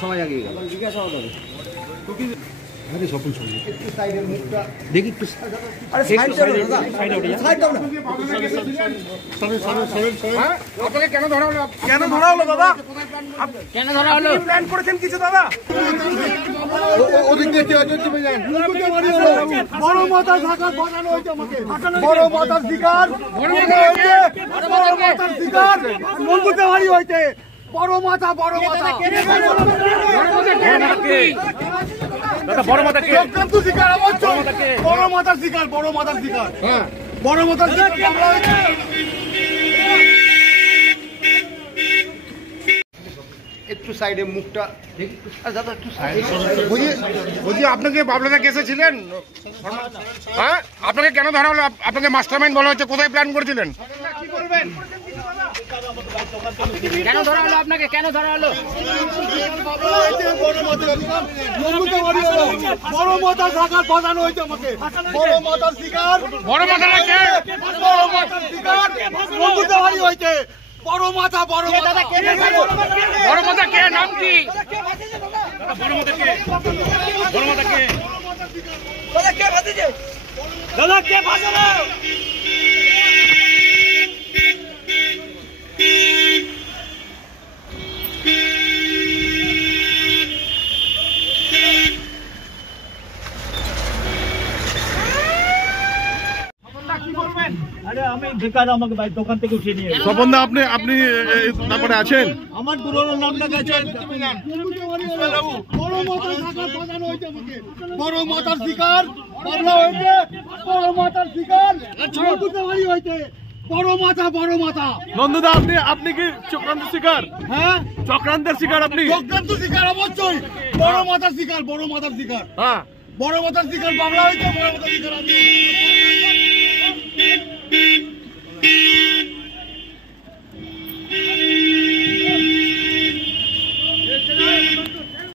সবাই আগে গেল জিজ্ঞাসাবাদ হবে আরে স্বপন সঙ্গে একটু সাইডের মুখটা দেখি একটু আরে সাইড দাও না আপনাকে কেন ধরা হলো দাদা কেন ধরা হলো প্ল্যান করেছেন কিছু দাদা ওদিক দিয়ে কি হচ্ছে তুমি জানেন বড় মাথা ঢাকা বানানো হয়েছে আমাকে বড় মাথার শিকার বড় মাথার শিকার মন্দিরতে বাড়ি হয়েছে বড় মাথা দাদা বড় মাথা কে চক্রান্ত শিকার বড় মাথার শিকার হ্যাঁ বড় মাথার শিকার একটু সাইডে মুখটা দেখি দাদা একটু সাইড বুঝি আপনাকে বাবলাদা কেসে ছিলেন হ্যাঁ আপনাকে কেন ধরা হলো আপনাকে মাস্টারমাইন্ড বলা হচ্ছে কোথায় প্ল্যান করেছিলেন কি বলবেন কেন ধরা হলো আপনাকে কেন ধরা হলো বড় মাথা ঢাকার বাজানো হয়েছে আমাকে বড় মাথার শিকার বড় মাথা কে বড় মাথার শিকার মন্দিরতে বাড়ি হয়েছে বড় মাথা বড় মাথা কে নাম কি বড় মাথা কে দাদা কে ভাজলো আমি বেকার আমাকে দোকান থেকে উঠিয়ে নিয়ে স্বপনদা আপনি তারপরে আছেন আমার পুরোনো নামটা গেছে বড় মাথার শিকার বাংলা হয়েছে বড় মাথার শিকার বাড়ি হয়েছে বড় মাথা নন্দদা আপনি কি চক্রান্ত শিকার হ্যাঁ চক্রান্তের শিকার আপনি চক্রান্ত শিকার অবশ্যই বড় মাথার শিকার হ্যাঁ বড় মাথার শিকার বাংলা হয়েছে বড় মাথার শিকার